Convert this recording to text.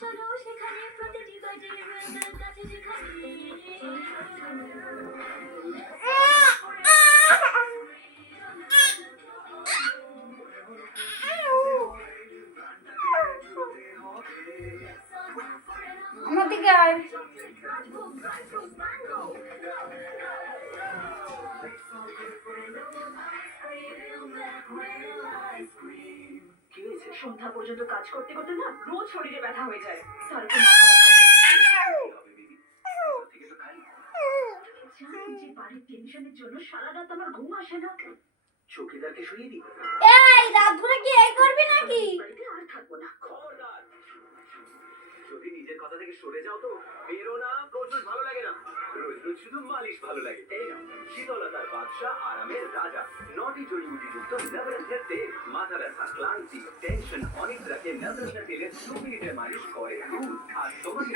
চলো সেখানে প্রতিটি বাজে কাছে যেখানে আমার দিকে আয়। সন্ধ্যা পর্যন্ত কাজ করতে করতে না রোজ শরীরে ব্যথা হয়ে যায়। তার উপর মাথা যে বাড়ির টেনশনের জন্য সারা রাত আমার ঘুম আসে না। চৌকিদারকে শুয়ে দিই। এই রাত ভরে কি এই করবি নাকি? বাড়িতে আর থাকবো না। খবরদার, যদি নিজের কথা থেকে সরে যাও তো বেরো না। রোজ রোজ ভালো লাগে না, রোজ রোজ শুধু মালিশ ভালো লাগে। এই না শীতলতার বাদশাহ, আরামের রাজা, নটি জড়িবুটি যুক্ত নবরত্নের তেল। মাথা ব্যথা, ক্লান্তি, টেনশন অনেক রাখে নবরত্ন তেলের 2 মিনিটের মালিশ করে আর তোমাকে